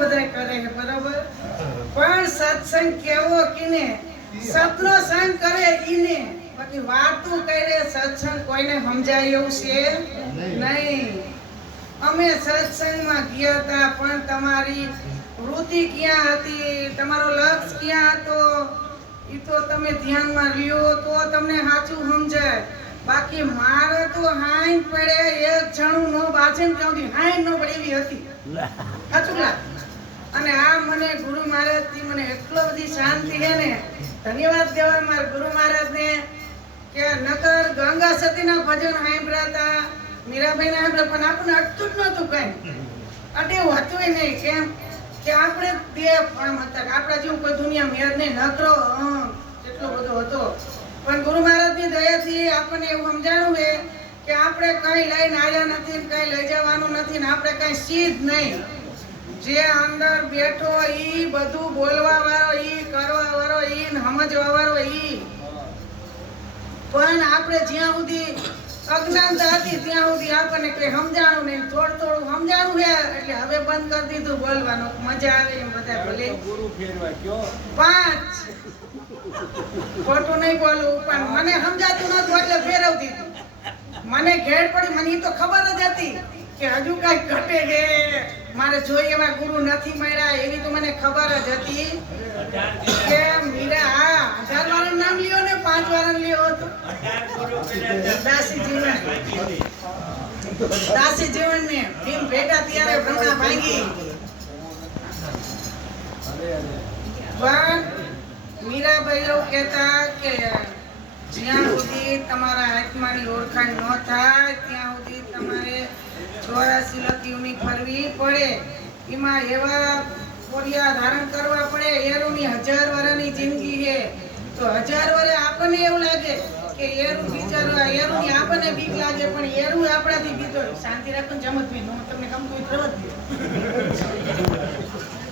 બધા કરે છે બરાબર, પણ સત્સંગ કેવો કીને સતનો સંગ કરે ઈને, બાકી વાતું કરે સત્સંગ કોઈને સમજાય એવું છે નહીં. અમે સત્સંગમાં ગયા હતા પણ તમારી વૃત્તિ ક્યાં હતી, તમારો લક્ષ્ય ક્યાં હતો એ તો તમે ધ્યાનમાં લ્યો તો તમને સાચું સમજાય. બાકી મારે તો હાઈન પડે એક જણું નો બાજન ક્યાંથી હાઈન નો પડે એવી હતી. સાચું લાગ. અને આ મને ગુરુ મહારાજ થી મને એટલો બધી શાંતિ છે ને, ધન્યવાદ દેવા મારા ગુરુ મહારાજ ને કે નકર ગંગા સતીના ભજન સાંભળ્યા, મીરાબાઈ ના સાંભળ્યા, પણ આપણને અટતું જ નહોતું કઈ, અટેવું હતું નહીં. કેમ કે આપણે બે ફળ હતા, આપણા જેવું કોઈ દુનિયા મેળ નહીં, નકરો એટલો બધો હતો. પણ ગુરુ મહારાજની દયાથી આપણને એવું સમજાણું છે કે આપણે કઈ લઈને આવ્યા નથી, કઈ લઈ જવાનું નથી ને આપણે કઈ સીધ નહીં. જે અંદર બેઠો ઈ બધું બોલવા વાળો, ઈ કરવા વાળો, ઈ સમજવા વાળો ઈ. પણ આપણે જ્યાં સુધી અજ્ઞાનતા હતી ત્યાં સુધી આપણને કઈ સમજાણું નહીં, થોડું થોડું સમજાણું છે એટલે હવે બંધ કરી દીધું બોલવાનું. મજા આવે એમ બધા ભલે ગુરુ ફેરવા કયો 5 ખોટું નહીં બોલવું, પણ મને સમજાતું નતું એટલે ફેરવતી હતી. મને ઘેર પડી, મને ઈ તો ખબર જ હતી કે હજુ કઈ ઘટે છે, મારે જોઈએ એવા ગુરુ નથી મળ્યા એવી તો મને ખબર જ હતી કે મીરા 1000 વાળાનું નામ લ્યો ને 5 વાળાનું લ્યો હતો દાસી જીવન ને ભીમ ભેટા ત્યારે ભ્રમણા ભાંગી. પણ મીરાબાઈ એવું કહેતા કે જ્યાં સુધી તમારા આત્માની ઓળખાણ ન થાય ત્યાં સુધી તમારે 84 લખીઓની ફરવી પડે. એમાં એવા પોલિયા ધારણ કરવા પડે. એરુની 1000 વર્ષની જિંદગી છે તો 1000 વર્ષ આપણને એવું લાગે કે એરુ બિચારો, એરુની આપણને બીક લાગે, પણ એરુ આપણાથી બીજો. શાંતિ રાખો જમતભાઈ, હું તમને ગમતું હોય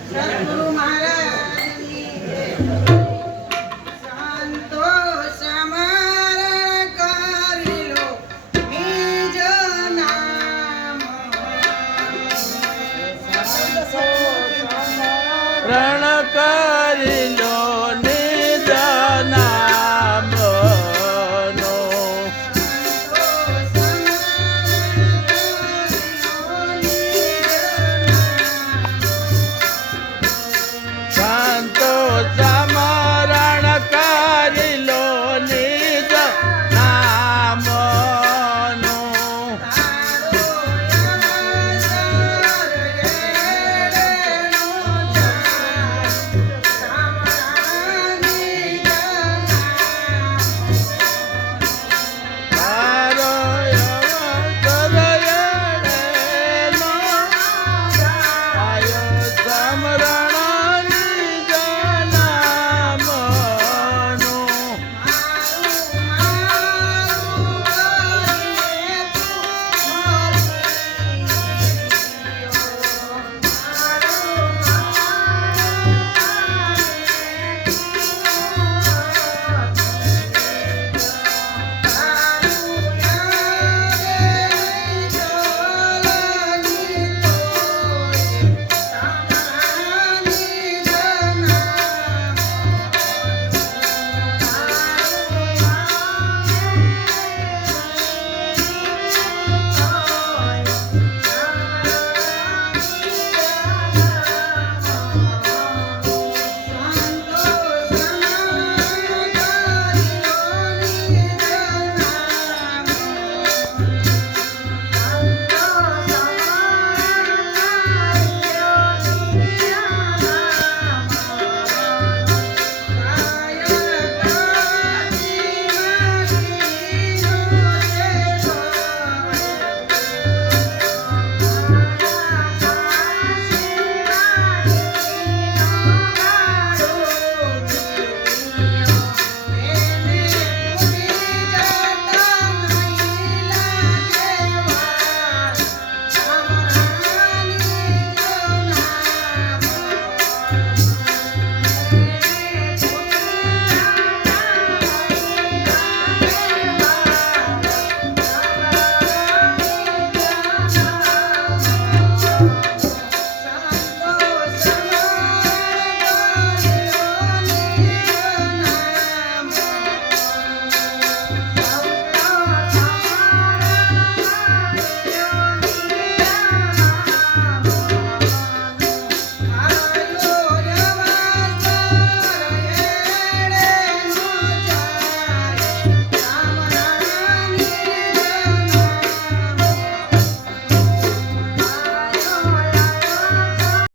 સદગુરુ મહારાજની સંતો સમરણ કરી લો નિજ નામ, રણ કરી લો